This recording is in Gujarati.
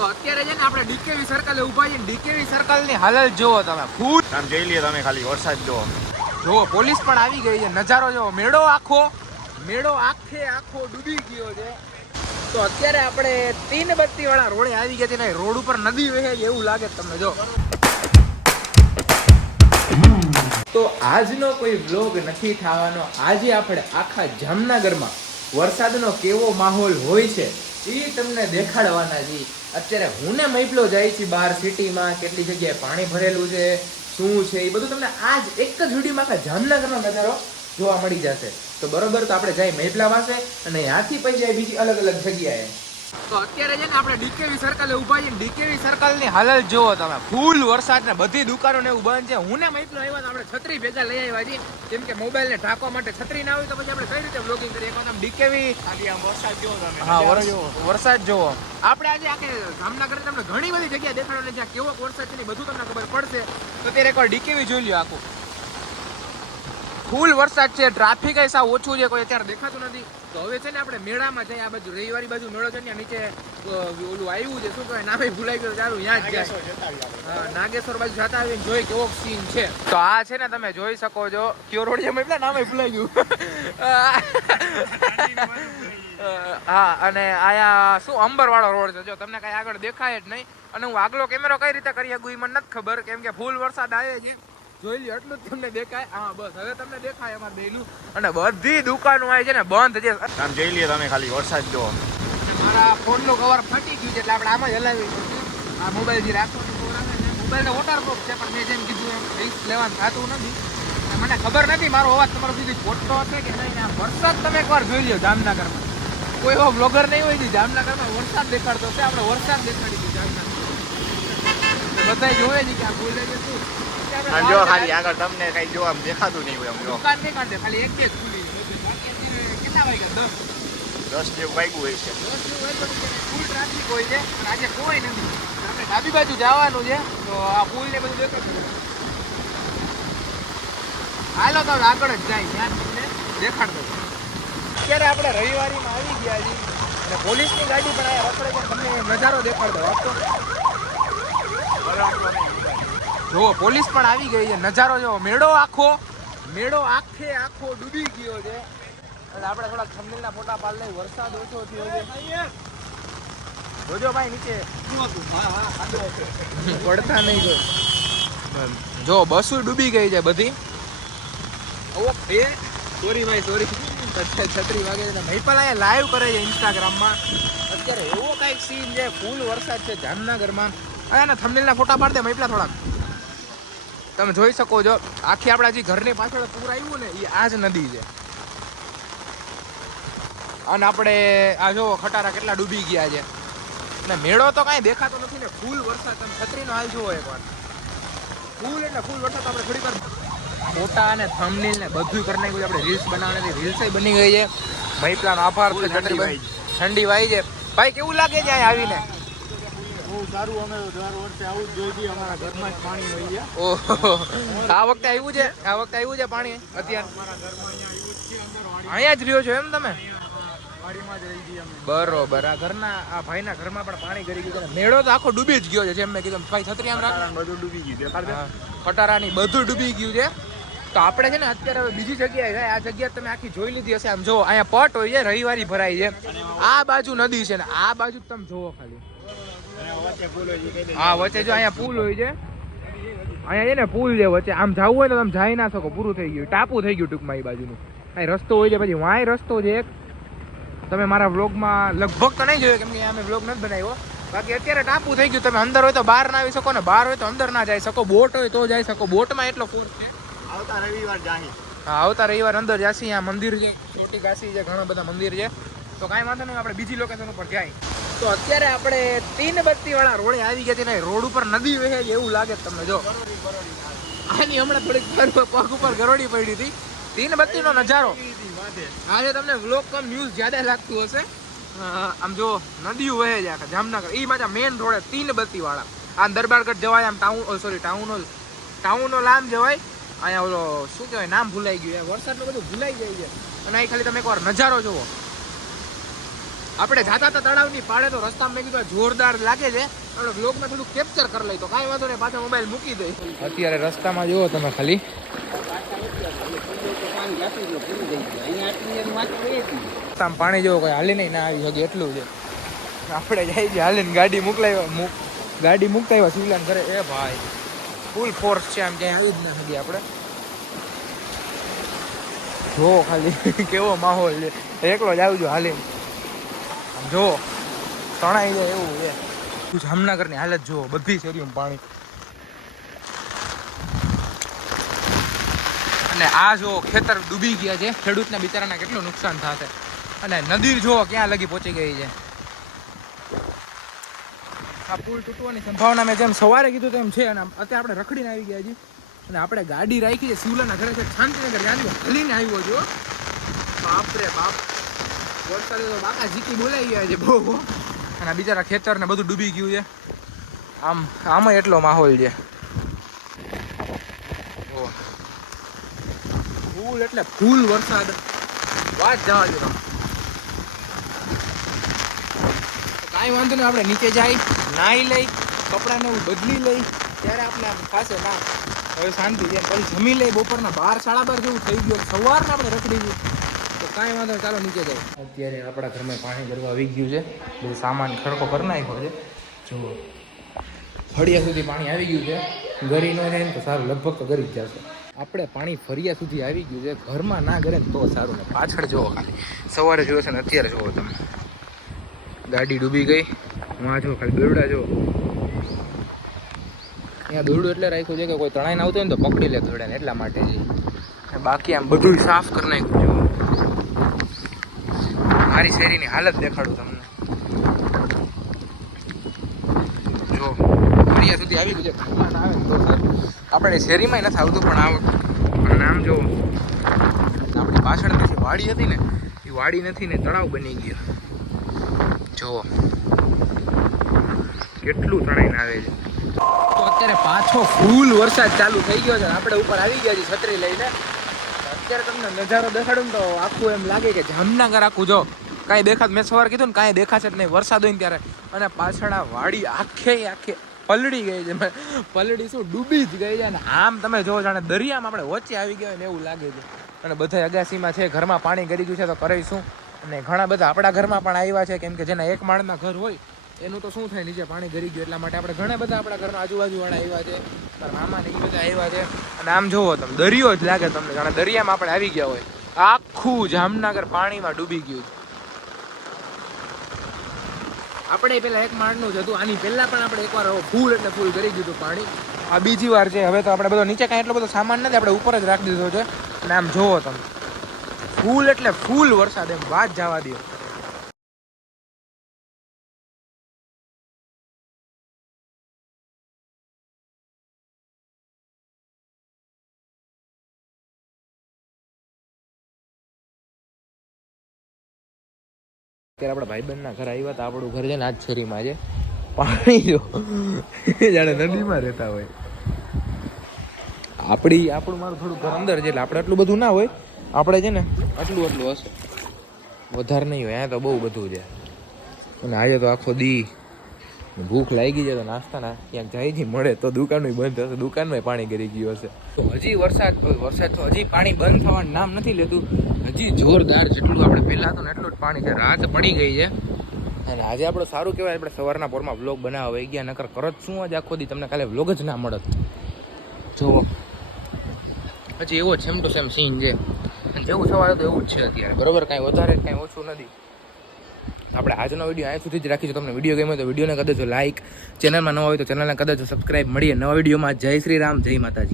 તો અત્યારે છે ને આપણે ડીકેવી સર્કલે ઊભા છીએ. ડીકેવી સર્કલ ની હાલત જોવો તમે, ફૂલ આમ જોઈ લઈએ તમે, ખાલી વરસાદ જોવો. જો પોલીસ પણ આવી ગઈ છે. નજારો જોવો, મેળો આખો ડૂબી ગયો છે. તો અત્યારે આપણે 3 બત્તી વાળા રોડે આવી ગયા છે ને રોડ ઉપર નદી વહે છે એવું લાગે તમને. જો તો આજનો કોઈ વ્લોગ નથી થવાનો. આજે આપણે આખા જામનગરમાં વરસાદનો કેવો માહોલ હોય છે એ તમને દેખાડવાના છીએ. અત્યારે હું ને મૈપલો જાય છે બહાર સિટીમાં, કેટલી જગ્યાએ પાણી ભરેલું છે, શું છે એ બધું તમને આજ એક જ વિડીયોમાં આખા જામનગરનો નજારો જોવા મળી જશે. તો બરોબર, તો આપણે જાય મૈપલા પાસે અને ત્યાંથી પછી જાય બીજી અલગ અલગ જગ્યાએ. તો અત્યારે છે ને આપણે ડીકેવી સર્કલે ઊભા છીએ. ડીકેવી સર્કલ ની હાલત જોવો તમે, ફૂલ વરસાદ ને બધી દુકાનો ને એવું બંધ છે. હું ને મૈપલો આવ્યા તો આપણે છત્રી ભેગા લઈ આવ્યા છીએ, કેમ કે મોબાઈલ ને ઢાંકવા માટે છત્રી ના હોય તો પછી આપણે કઈ રીતે વ્લોગિંગ કરીએ. એક ડીકેવી વરસાદ જોવો તમે. હા, વરસાદ જોવો. આપણે આજે આખે જામનગર તમને ઘણી બધી જગ્યા દેખાડવાની છે. કેવો વરસાદ છે ને બધું તમને ખબર પડશે. તો અત્યારે એકવાર ડીકેવી જોઈ લ્યો. આખું ફૂલ વરસાદ છે, ટ્રાફિક સાવ ઓછું છે, કોઈ અત્યારે દેખાતું નથી. તો હવે છે ને આપણે મેળામાં જઈએ. આ બાજુ રવિવારી બાજુ મેળો છે ને, નીચે ઓલું આવ્યું છે, શું કહેવાય, નામે ભૂલાઈ ગયું, ચાલું ત્યાં જ જાય. હા, નાગેશ્વર બાજુ જતા આવીને જોઈ કેવો સીન છે. તો આ છે ને તમે જોઈ શકો છો, કયો રોડ છે એટલે નામે ભૂલાઈ ગયું. હા, અને આયા શું અંબરવાળો રોડ છે. જો તમને કઈ આગળ દેખાય જ નહીં. અને હું આગલો કેમેરો કઈ રીતે કરી શકું એ મને નથી ખબર, કેમ કે ફૂલ વરસાદ આવે છે. જોઈ લ્યો, એટલું જ તમને દેખાય. હા બસ, હવે તમને દેખાય અમારે બેનું. અને બધી દુકાનો આવી છે ને બંધ છે. આમ જોઈ લઈએ તમે, ખાલી વરસાદ જોવો. મારા ફોનનું કવર ફાટી ગયું છે એટલે આપણે આમાં જ હલાવી પડશે. આ મોબાઈલ જે રાખવાનો કવર આવે છે, મોબાઈલ તો વોટરપ્રૂફ છે, પણ મેં જેમ કીધું એમ રિસ્ક લેવાનું થતું નથી. મને ખબર નથી મારો અવાજ તમારો સુધી ખોટો છે કે નહીં. આ વરસાદ તમે એકવાર જોઈ લ્યો જામનગરમાં. કોઈ એવો બ્લોગર નહીં હોય છે જામનગરમાં વરસાદ દેખાડતો છે. આપણે વરસાદ દેખાડી દીધું જામનગર. બધા જોવે છે કે આ બોલે છે શું. જો ખાલી આગળ તમને કઈ જોવા દેખાતું નહીં હોય. દુકાન નહીં કાઢે, ખાલી એક જ ખુલી. કેટલા વાગ્યા? 10 જેવું વાગ્યું હોય છે. 10 જેવું હોય તો ફૂલ ટ્રાફિક હોય છે, પણ આજે કોઈ નથી. આપણે ડાબી બાજુ જવાનું છે, તો આ પુલ ને બધું દેખાતું. હાલો તો આગળ જ જાય, ત્યાં તમને દેખાડતો. અત્યારે આપણે રવિવારીમાં આવી ગયા છીએ અને પોલીસની ગાડી પણ અહીંયા રખડે છે. તમને નજારો દેખાડતો આપતો. જો પોલીસ પણ આવી ગઈ છે. નજારો જો, મેળો આખો ડૂબી ગયો છે. અને આપણે થોડા થંબનેલના ફોટા પાડ લઈ. વરસાદ ઓછો થયો છે. જોજો ભાઈ નીચે પડતા નહીં કોઈ. જો બસો ડૂબી ગઈ છે બધી. ઓકે, સોરી ભાઈ, સોરી. છત્રી વાગે છે. મહિપાલ અહીંયા લાઈવ કરે છે ઇન્સ્ટાગ્રામમાં. અત્યારે એવો કાંઈક સીન છે, ફૂલ વરસાદ છે જામનગરમાં. અહીંયા થંબનેલના ફોટા પાડ દે મહિપલા થોડાક. તમે જોઈ શકો છો, આખી આપણા જે ઘરની પાછળ પૂર આવ્યું ને એ આ જ નદી છે. અને આપણે આ જો ખટારા કેટલા ડૂબી ગયા છે. અને મેળો તો કાંઈ દેખાતો નથી ને, ફૂલ વરસાદ. તમે છત્રીનો હાલ જુઓ એકવાર. ફૂલ એટલે ફૂલ વરસાદ. આપણે થોડીક વાર ફોટા અને થંબનેલ ને બધું કરી નાખ્યું. આપણે રીલ્સ બનાવવાની રીલ્સ બની ગઈ છે. મહિપલાનો આભાર. ઠંડી વાઈ છે ભાઈ. કેવું લાગે છે અહીંયા આવીને? બહુ સારું. અમે દર વર્ષે આવું જ જોઈ છીએ. અમારા ઘરમાં જ પાણી હોય છે. ઓહો, આ વખતે આવ્યું છે? આ વખતે આવ્યું છે પાણી અત્યારે? અમારા ઘરમાં અહીંયા જ રહ્યો છો એમ તમે? વાડીમાં જ રહી છીએ અમે. બરોબર. આ ઘરના આ ભાઈના ઘરમાં પણ પાણી કરી ગયું છે. મેળો તો આખો ડૂબી જ ગયો છે, જેમ મેં કીધું. ભાઈ છત્રી આમ રાખ. બધું ડૂબી ગયું. ખટારાની બધું ડૂબી ગયું છે. તો આપણે છે ને અત્યારે હવે બીજી જગ્યાએ જાય. આ જગ્યા તમે આખી જોઈ લીધી હશે. આમ જો, અહીંયા પટ હોય છે, રવિવારી ભરાય છે. આ બાજુ નદી છે ને આ બાજુ તમે જોવો ખાલી. હા, વચ્ચે જો અહીંયા પુલ હોય છે. અહીંયા છે ને પુલ છે વચ્ચે. આમ જવું હોય તો તમે જઈ ના શકો, પૂરું થઈ ગયું. ટાપુ થઈ ગયું ટૂંકમાં એ બાજુનું. અહીં રસ્તો હોય છે, પછી વાંય રસ્તો છે એક. તમે મારા વ્લોગમાં લગભગ તો નહીં જોયો, કેમ કે અમે વ્લોગ નથી બનાવ્યો. બાકી અત્યારે ટાપુ થઈ ગયું. તમે અંદર હોય તો બહાર ના આવી શકો ને બહાર હોય તો અંદર ના જઈ શકો. બોટ હોય તો જઈ શકો. બોટમાં એટલો ફોર્સ છે. આવતા રવિવાર જાહી. હા, આવતા રવિવાર અંદર જાસી. આ મંદિર છે, ચોટી કાશી છે, ઘણા બધા મંદિર છે. તો કાંઈ વાંધો નહીં, આપણે બીજી લોકેશન ઉપર જાય. તો અત્યારે આપણે 3 બત્તી વાળા રોડે આવી ગયા છે. રોડ ઉપર નદી વહે છે એવું લાગે તમને. જો આની હમણાં થોડીક પગ ઉપર ગરોડી પડી હતી. 3 બત્તી નો નજારો. આજે તમને વ્લોગ કમ ન્યૂઝ જ્યાદા લાગતું હશે. આમ જો નદીઓ વહે છે આખા જામનગર. એ પાછા મેન રોડે 3 બત્તી વાળા. આ દરબારગઢ જવાય, આમ ટાઉન હોલ આમ જવાય. અહીંયા ઓલો શું કહેવાય, નામ ભૂલાઈ ગયું. વરસાદનું બધું ભૂલાઈ જાય છે. અને અહીં ખાલી તમે એકવાર નજારો જુઓ. આપણે જાતા હતા તળાવની પાડે તો રસ્તામાં મેં કીધું જોરદાર લાગે છે આપણે બ્લોગમાં થોડું કેપ્ચર કરી લઈ તો કાંઈ વાંધો નહીં પાછા મોબાઈલ મૂકી દઈ અત્યારે રસ્તામાં જુઓ તમે ખાલી પાણી જેવો કોઈ હાલી નહીં ના આવી શકે એટલું છે આપણે જાય છે હાલીને ગાડી ગાડી મૂકતા આવ્યા શિવલાન કરે એ ભાઈ ફૂલ ફોર્સ છે આમ ક્યાંય આવી જ ના શકીએ આપણે જો ખાલી કેવો માહોલ છે એકલો જ આવજો હાલીને આમ જો તણાઈ જાય એવું છે જામનગરની હાલત જુઓ બધી શેરીઓમાં પાણી અને આ જો ખેતર ડૂબી ગયા છે ખેડૂતના બિચારાના કેટલું નુકસાન થશે અને નદી જો ક્યાં લગી પહોંચી ગઈ છે આ પુલ તૂટવાની સંભાવના મેં જેમ સવારે કીધું તેમ છે અને અત્યારે આપણે રખડીને આવી ગયા છીએ અને આપણે ગાડી રાખી છે શિવલાના ઘરે છે શાંતિનગર ત્યાંથી હલીને આવ્યો છો બાપ રે બાપ વરસાદે તો બાકા જીકી બોલાઈ ગયા છે બહુ અને આ બિચારા ખેતર ને બધું ડૂબી ગયું છે આમાં એટલો માહોલ છે ફૂલ એટલે ફૂલ વરસાદ વાત જવા દો કાંઈ વાંધો નહીં આપણે નીચે જાય નાહી લઈ કપડાને એવું બદલી લઈ ત્યારે આપણે આમ થશે ના હવે શાંતિ છે પછી જમી લઈ બપોરના 12-12 જેવું થઈ ગયું સવારના આપણે રખડી ગયું તો કાંઈ વાંધો નહીં ચાલો નીચે જાય અત્યારે આપણા ઘરમાં પાણી ભરવા આવી ગયું છે બધું સામાન ખડકો કરી નાખ્યો છે જો ફળિયા સુધી પાણી આવી ગયું છે ગરી ન જાય ને તો સારું લગભગ તો ગરી જ જશે આપણે પાણી ફરિયા સુધી આવી ગયું છે ઘરમાં ના કરે ને તો સારું ને પાછળ જુઓ ખાલી સવારે જોયો છે ને અત્યારે જુઓ તમે ગાડી ડૂબી ગઈ વાં જો ખાલી દોરડા જો અહીંયા દોરડું એટલે રાખ્યું છે કે કોઈ તણાઈને આવતો હોય ને તો પકડી લે દોરડાને એટલા માટે છે બાકી આમ બધું સાફ કરી નાખ્યું મારી શેરીની હાલત દેખાડું તમને જો ફરિયા સુધી આવી ગયું છે ઘરમાં ના આવે ને તો સારું આપણે શેરીમાં નથી આવતું પણ આમ જો આપણી પાછળ જે વાડી હતી ને એ વાડી નથી ને તળાવ બની ગયો જો કેટલું તણાઈને આવે છે તો અત્યારે પાછો ફૂલ વરસાદ ચાલુ થઈ ગયો છે આપણે ઉપર આવી ગયા છીએ છત્રી લઈને અત્યારે તમને નજારો દેખાડું ને તો આખું એમ લાગે કે જામનગર આખું જો કાંઈ દેખાત મેં સવારે કીધું ને કાંઈ દેખાશે જ નહીં વરસાદ હોય ને ત્યારે અને પાછળ આ વાડી આખે પલળી ગઈ છે પલળી શું ડૂબી જ ગઈ છે અને આમ તમે જો જાણે દરિયામાં આપણે વચ્ચે આવી ગયા ને એવું લાગે છે અને બધા અગાસીમાં છે ઘરમાં પાણી ગરી ગયું છે તો કરીશું અને ઘણા બધા આપણા ઘરમાં પણ આવ્યા છે કેમ કે જેના એક માળના ઘર હોય એનું તો શું થાય નીચે પાણી ગરી ગયું એટલા માટે આપણે ઘણા બધા આપણા ઘરમાં આજુબાજુવાળા આવ્યા છે મારા મામા ને એ બધા આવ્યા છે અને આમ જોવો તમે દરિયો જ લાગે તમને જાણે દરિયામાં આપણે આવી ગયા હોય આખું જામનગર પાણીમાં ડૂબી ગયું આપણે પેલા એક માળનું જ હતું આની પહેલા પણ આપણે એકવાર ફૂલ એટલે ફૂલ કરી દીધું પાણી આ બીજી વાર છે હવે તો આપણે બધો નીચે કાંઈ એટલો બધો સામાન નથી આપણે ઉપર જ રાખી દીધો છે અને આમ જોવો તમે ફૂલ એટલે ફૂલ વરસાદ એમ વાત જવા દો અત્યારે આપણા ભાઈબંધના ઘર આવ્યા હતા આપણું ઘર છે ને આજ શેરીમાં છે પાણી જો જાણે નદીમાં રહેતા હોય આપણું મારું થોડું ઘર અંદર છે એટલે આપણે આટલું બધું ના હોય આપણે છે ને આટલું હશે વધારે નહીં હોય અહીંયા તો બહુ બધું છે અને આજે તો આખો દી ભૂખ લાગી જાય તો નાસ્તાના ક્યાંક જાય છે મળે તો દુકાનો બંધ હશે દુકાનમાં પાણી ગરી ગયું હશે તો હજી વરસાદ તો હજી પાણી બંધ થવાનું નામ નથી લેતું હજી જોરદાર જેટલું આપણે પહેલાં હતું ને એટલું જ પાણી છે રાત પડી ગઈ છે અને આજે આપણું સારું કહેવાય આપણે સવારના પોરમાં વ્લોગ બનાવવા વહી ગયા નકર કરત શું જ આખો દી તમને કાલે વ્લોગ જ ના મળત જુઓ હજી એવો સેમ ટુ સેમ સીન છે જેવું સવારે તો એવું જ છે અત્યારે બરોબર કાંઈ વધારે કાંઈ ઓછું નથી આપણે આજનો વિડીયો અહીં સુધી જ રાખીશું તમને વિડીયો ગમ્યો તો વિડીયોને કદાચ લાઈક ચેનલમાં નવા હોય તો ચેનલને કદાચ સબસ્ક્રાઈબ મળીએ નવા વિડીયોમાં જય શ્રી રામ જય માતાજી